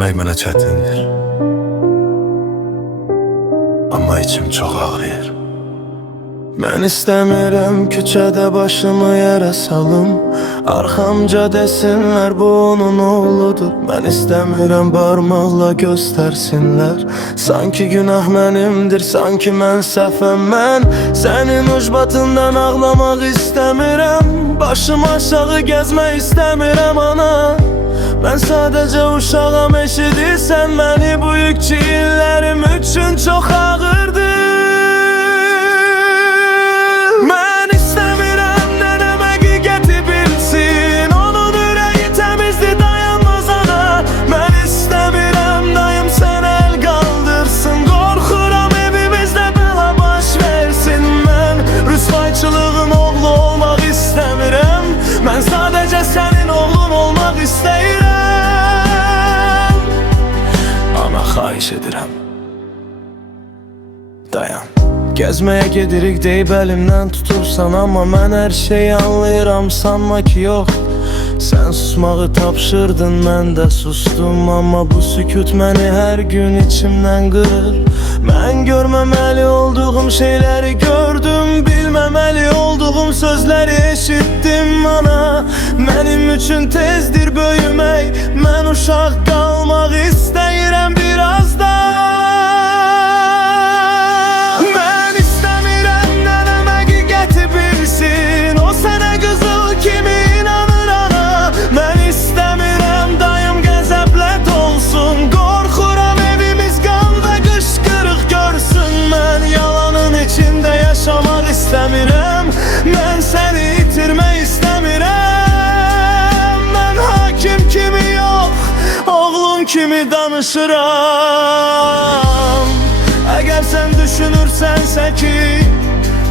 Söylemek mənə çətindir, amma içim çox ağrıyır. Mən istəmirəm küçədə başımı yerə salım, arxamca desinlər bu onun oğludur. Mən istəmirəm barmaqla göstərsinlər, sanki günah mənimdir, sanki mən səhvəm. Mən sənin ucbatından ağlamaq istəmirəm, başım aşağı gəzmək istəmirəm ana. Mən sadəcə uşağam, eşidirsən məni, bu yük çiyinlərim üçün çox ağırdır. Mən istəmirəm nənəm həqiqəti bilsin, onun ürəyi təmizdir, dayanmaz ana. Mən istəmirəm dayım sən əl qaldırsın, qorxuram evimizdə bəla baş versin. Mən rüsvayçılığın oğlu olmaq istəmirəm, mən sadəcə sənin oğlun olmaq istəyirəm. Ana xahiş edirəm, dayan. Gəzməyə gedirik deyib əlimdən tutursan, amma mən hər şeyi anlayıram, sanma ki yox. Sən susmağı tapşırdın, mən də sustum, amma bu sükut məni hər gün içimdən qırır. Mən görməməli olduğum şeyləri gördüm, bilməməli olduğum sözləri eşitdim ana. Mənim üçün tezdir böyümək, mən uşaq qalmaq istəyirəm biraz da. Mən səni itirmək istəmirəm. Mən hakim kimi yox, oğlum kimi danışıram. Əgər sən düşünürsənsə ki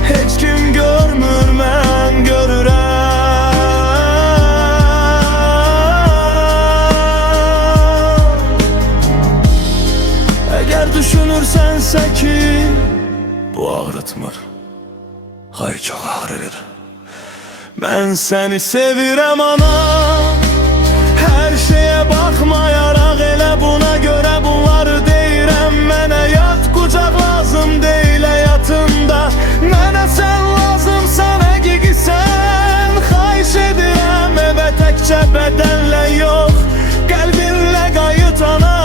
heç kim görmür, mən görürəm. Əgər düşünürsənsə ki bu ağrıtmır, hayır çok ağrır. Ben seni sevirəm ana, her şeye bakmayarak, elə buna göre bunları deyirəm. Mənə yat kucak lazım deyil həyatımda, mənə sən lazımsan, həqiqi sən. Xahiş edirəm evə təkcə bədənlə yox, qəlbinlə qayıt ana.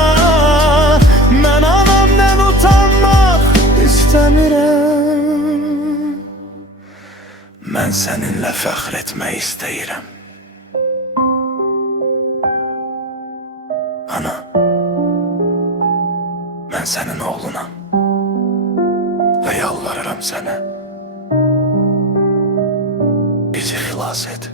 Mən anamdan utanmaq istəmirəm, mən səninlə fəxr etmək istəyirəm. Ana, mən sənin oğlunam və yalvarıram sənə, bizi xilas et.